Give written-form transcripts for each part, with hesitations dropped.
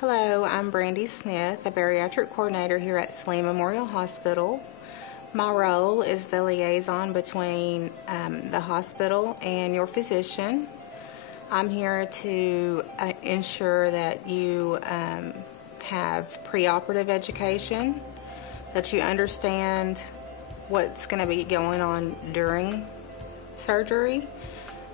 Hello, I'm Brandy Smith, a bariatric coordinator here at Saline Memorial Hospital. My role is the liaison between the hospital and your physician. I'm here to ensure that you have preoperative education, that you understand what's going to be going on during surgery,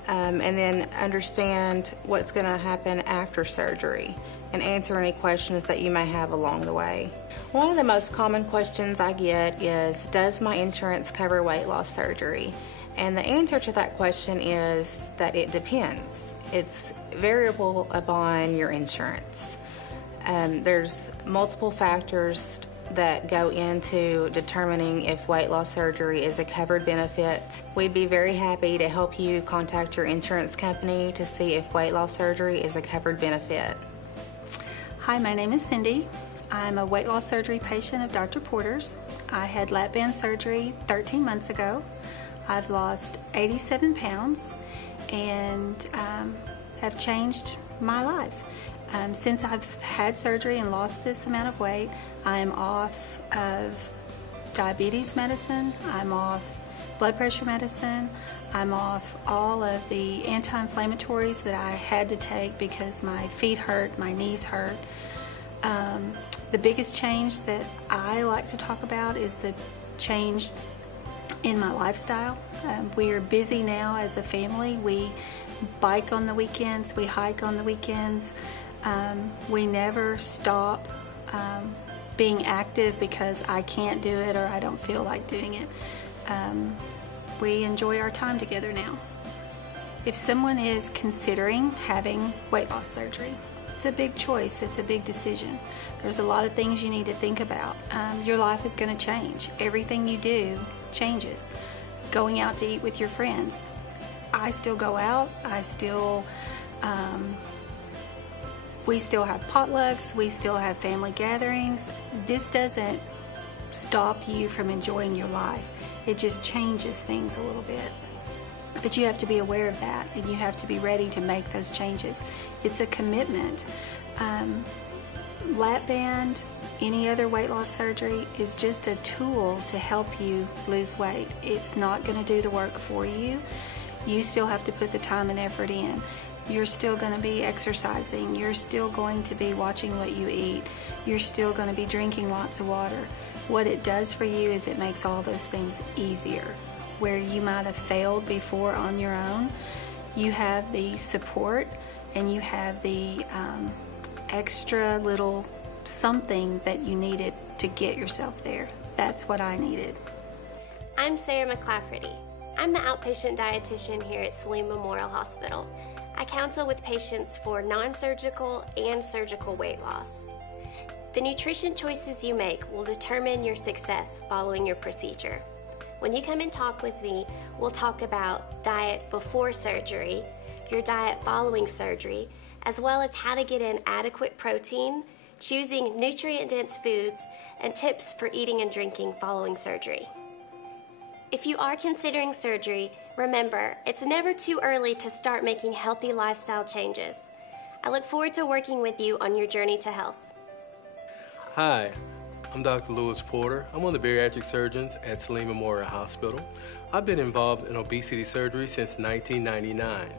and then understand what's going to happen after surgery, and answer any questions that you may have along the way. One of the most common questions I get is, does my insurance cover weight loss surgery? And the answer to that question is that it depends. It's variable upon your insurance. There's multiple factors that go into determining if weight loss surgery is a covered benefit. We'd be very happy to help you contact your insurance company to see if weight loss surgery is a covered benefit. Hi, my name is Cindy. I'm a weight loss surgery patient of Dr. Porter's. I had lap band surgery 13 months ago. I've lost 87 pounds and have changed my life. Since I've had surgery and lost this amount of weight, I am off of diabetes medicine, I'm off blood pressure medicine, I'm off all of the anti-inflammatories that I had to take because my feet hurt, my knees hurt. The biggest change that I like to talk about is the change in my lifestyle. We are busy now as a family. We bike on the weekends, we hike on the weekends. We never stop being active because I can't do it or I don't feel like doing it. We enjoy our time together now. If someone is considering having weight loss surgery, it's a big choice, it's a big decision. There's a lot of things you need to think about. Your life is going to change. Everything you do changes. Going out to eat with your friends. I still go out, we still have potlucks, we still have family gatherings. This doesn't stop you from enjoying your life. It just changes things a little bit. But you have to be aware of that and you have to be ready to make those changes. It's a commitment. Lap band, any other weight loss surgery is just a tool to help you lose weight. It's not going to do the work for you. You still have to put the time and effort in. You're still going to be exercising. You're still going to be watching what you eat. You're still going to be drinking lots of water. What it does for you is it makes all those things easier. Where you might have failed before on your own, you have the support and you have the extra little something that you needed to get yourself there. That's what I needed. I'm Sarah McClafferty. I'm the outpatient dietitian here at Saline Memorial Hospital. I counsel with patients for non-surgical and surgical weight loss. The nutrition choices you make will determine your success following your procedure. When you come and talk with me, we'll talk about diet before surgery, your diet following surgery, as well as how to get in adequate protein, choosing nutrient-dense foods, and tips for eating and drinking following surgery. If you are considering surgery, remember, it's never too early to start making healthy lifestyle changes. I look forward to working with you on your journey to health. Hi, I'm Dr. Lewis Porter. I'm one of the bariatric surgeons at Saline Memorial Hospital. I've been involved in obesity surgery since 1999.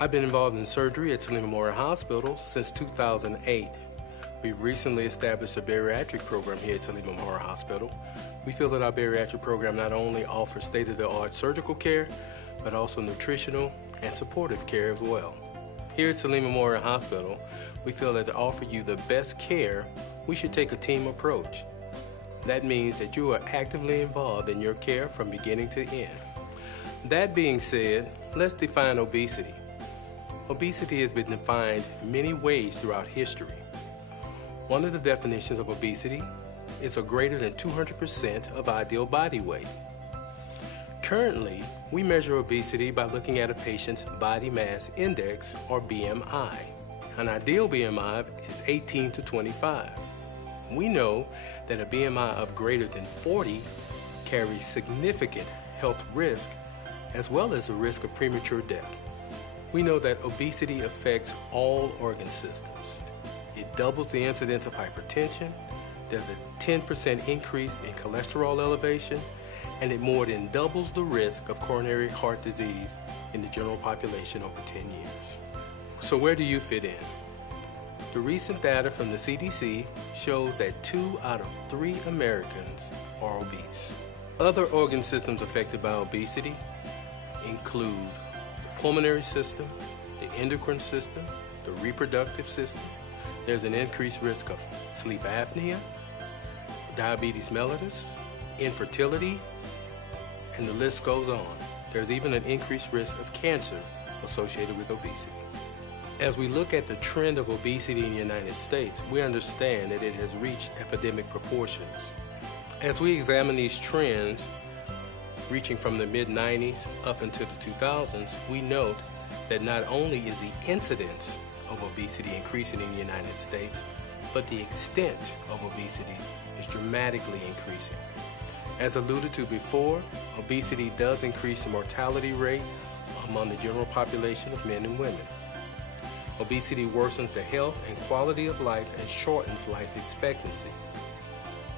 I've been involved in surgery at Saline Memorial Hospital since 2008. We've recently established a bariatric program here at Saline Memorial Hospital. We feel that our bariatric program not only offers state-of-the-art surgical care, but also nutritional and supportive care as well. Here at Saline Memorial Hospital, we feel that to offer you the best care, we should take a team approach. That means that you are actively involved in your care from beginning to end. That being said, let's define obesity. Obesity has been defined many ways throughout history. One of the definitions of obesity is a greater than 200% of ideal body weight. Currently, we measure obesity by looking at a patient's body mass index, or BMI. An ideal BMI is 18 to 25. We know that a BMI of greater than 40 carries significant health risk as well as the risk of premature death. We know that obesity affects all organ systems. It doubles the incidence of hypertension, there's a 10% increase in cholesterol elevation, and it more than doubles the risk of coronary heart disease in the general population over 10 years. So where do you fit in? The recent data from the CDC shows that 2 out of 3 Americans are obese. Other organ systems affected by obesity include the pulmonary system, the endocrine system, the reproductive system. There's an increased risk of sleep apnea, diabetes mellitus, infertility, and the list goes on. There's even an increased risk of cancer associated with obesity. As we look at the trend of obesity in the United States, we understand that it has reached epidemic proportions. As we examine these trends, reaching from the mid-90s up into the 2000s, we note that not only is the incidence of obesity increasing in the United States, but the extent of obesity is dramatically increasing. As alluded to before, obesity does increase the mortality rate among the general population of men and women. Obesity worsens the health and quality of life and shortens life expectancy.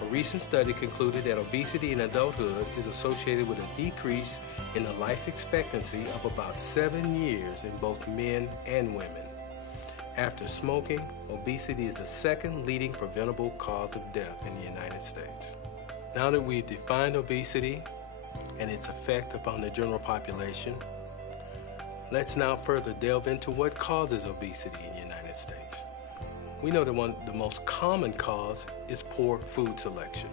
A recent study concluded that obesity in adulthood is associated with a decrease in the life expectancy of about 7 years in both men and women. After smoking, obesity is the second leading preventable cause of death in the United States. Now that we've defined obesity and its effect upon the general population, let's now further delve into what causes obesity in the United States. We know that the most common cause is poor food selection.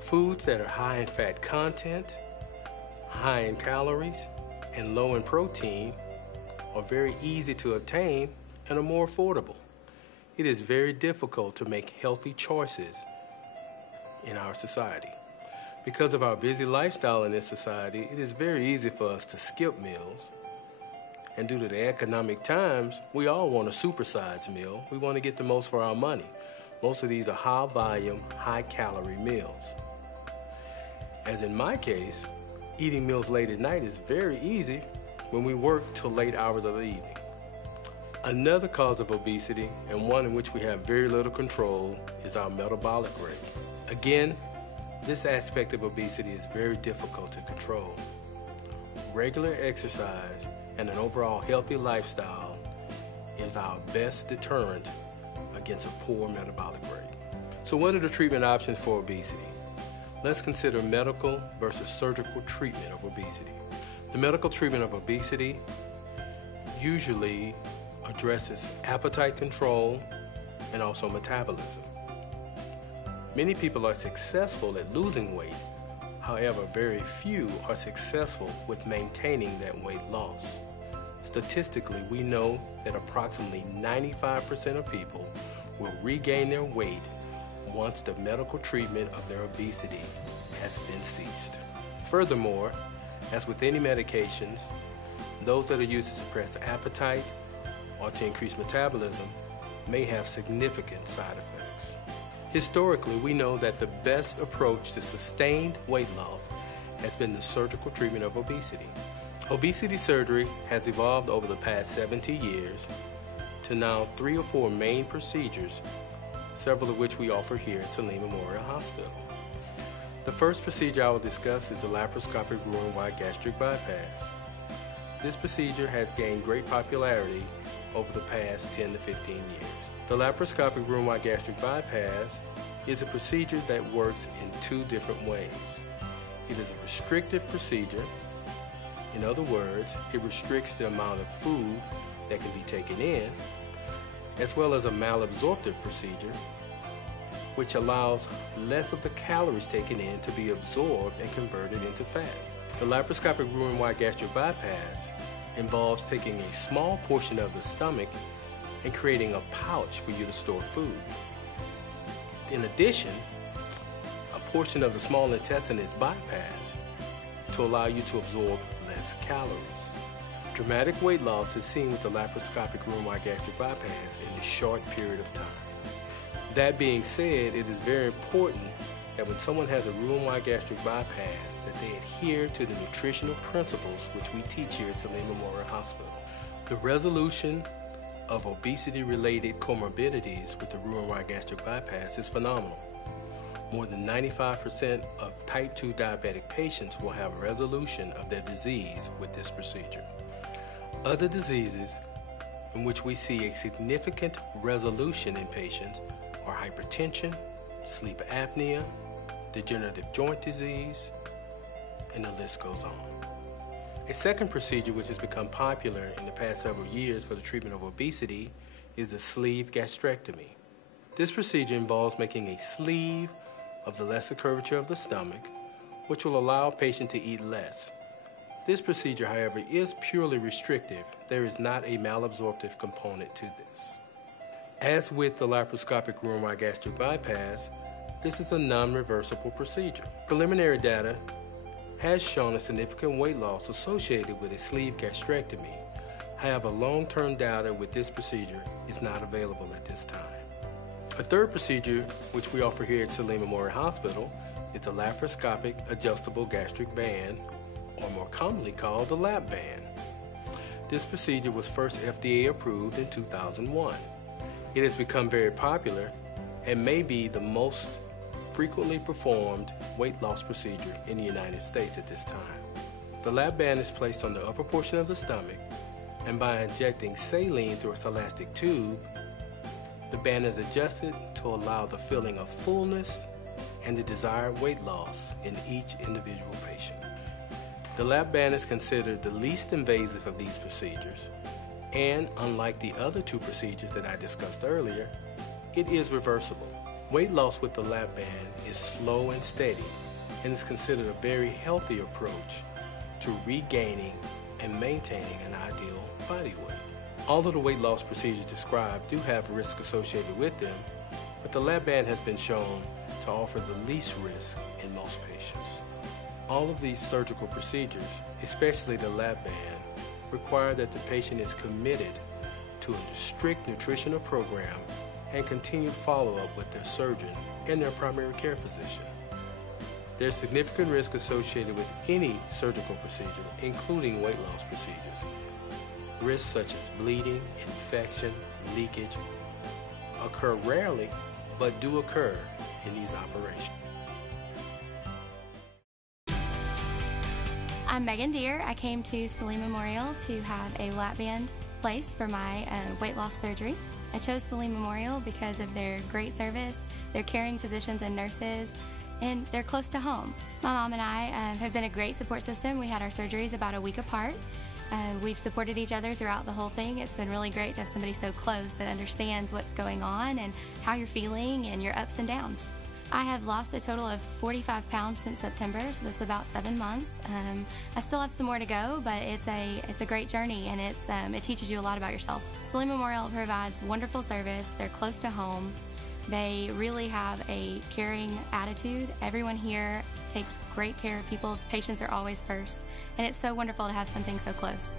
Foods that are high in fat content, high in calories, and low in protein are very easy to obtain and are more affordable. It is very difficult to make healthy choices in our society. Because of our busy lifestyle in this society, it is very easy for us to skip meals. And due to the economic times, we all want a supersized meal. We want to get the most for our money. Most of these are high volume, high calorie meals. As in my case, eating meals late at night is very easy when we work till late hours of the evening. Another cause of obesity, and one in which we have very little control, is our metabolic rate. Again, this aspect of obesity is very difficult to control. Regular exercise and an overall healthy lifestyle is our best deterrent against a poor metabolic rate. So what are the treatment options for obesity? Let's consider medical versus surgical treatment of obesity. The medical treatment of obesity usually addresses appetite control and also metabolism. Many people are successful at losing weight. However, very few are successful with maintaining that weight loss. Statistically, we know that approximately 95% of people will regain their weight once the medical treatment of their obesity has been ceased. Furthermore, as with any medications, those that are used to suppress appetite or to increase metabolism may have significant side effects. Historically, we know that the best approach to sustained weight loss has been the surgical treatment of obesity. Obesity surgery has evolved over the past 70 years to now 3 or 4 main procedures, several of which we offer here at Saline Memorial Hospital. The first procedure I will discuss is the laparoscopic Roux-en-Y gastric bypass. This procedure has gained great popularity over the past 10 to 15 years. The laparoscopic Roux-en-Y gastric bypass is a procedure that works in 2 different ways. It is a restrictive procedure. In other words, it restricts the amount of food that can be taken in, as well as a malabsorptive procedure, which allows less of the calories taken in to be absorbed and converted into fat. The laparoscopic Roux-en-Y gastric bypass involves taking a small portion of the stomach and creating a pouch for you to store food. In addition, a portion of the small intestine is bypassed to allow you to absorb less calories. Dramatic weight loss is seen with the laparoscopic Roux-en-Y gastric bypass in a short period of time. That being said, it is very important that when someone has a Roux-en-Y gastric bypass, that they adhere to the nutritional principles which we teach here at Saline Memorial Hospital. The resolution of obesity-related comorbidities with the Roux-en-Y gastric bypass is phenomenal. More than 95% of type 2 diabetic patients will have resolution of their disease with this procedure. Other diseases in which we see a significant resolution in patients are hypertension, sleep apnea, degenerative joint disease, and the list goes on. A second procedure which has become popular in the past several years for the treatment of obesity is the sleeve gastrectomy. This procedure involves making a sleeve of the lesser curvature of the stomach, which will allow a patient to eat less. This procedure, however, is purely restrictive. There is not a malabsorptive component to this. As with the laparoscopic Roux-en-Y gastric bypass, this is a non-reversible procedure. Preliminary data has shown a significant weight loss associated with a sleeve gastrectomy. However, long-term data with this procedure is not available at this time. A third procedure, which we offer here at Saline Memorial Hospital, is the laparoscopic adjustable gastric band, or more commonly called the LAP band. This procedure was first FDA approved in 2001. It has become very popular and may be the most frequently performed weight loss procedure in the United States at this time. The LAP band is placed on the upper portion of the stomach, and by injecting saline through a elastic tube, the band is adjusted to allow the feeling of fullness and the desired weight loss in each individual patient. The LAP band is considered the least invasive of these procedures, and unlike the other two procedures that I discussed earlier, it is reversible. Weight loss with the LAP band is slow and steady and is considered a very healthy approach to regaining and maintaining an ideal body weight. All of the weight loss procedures described do have risk associated with them, but the LAP band has been shown to offer the least risk in most patients. All of these surgical procedures, especially the LAP band, require that the patient is committed to a strict nutritional program and continued follow-up with their surgeon and their primary care physician. There's significant risk associated with any surgical procedure, including weight loss procedures. Risks such as bleeding, infection, leakage occur rarely, but do occur in these operations. I'm Megan Deere. I came to Saline Memorial to have a lap band placed for my weight loss surgery. I chose Saline Memorial because of their great service, their caring physicians and nurses, and they're close to home. My mom and I have been a great support system. We had our surgeries about a week apart. We've supported each other throughout the whole thing. It's been really great to have somebody so close that understands what's going on and how you're feeling and your ups and downs. I have lost a total of 45 pounds since September, so that's about 7 months. I still have some more to go, but it's a great journey, and it teaches you a lot about yourself. Saline Memorial provides wonderful service. They're close to home. They really have a caring attitude. Everyone here takes great care of people. Patients are always first, and it's so wonderful to have something so close.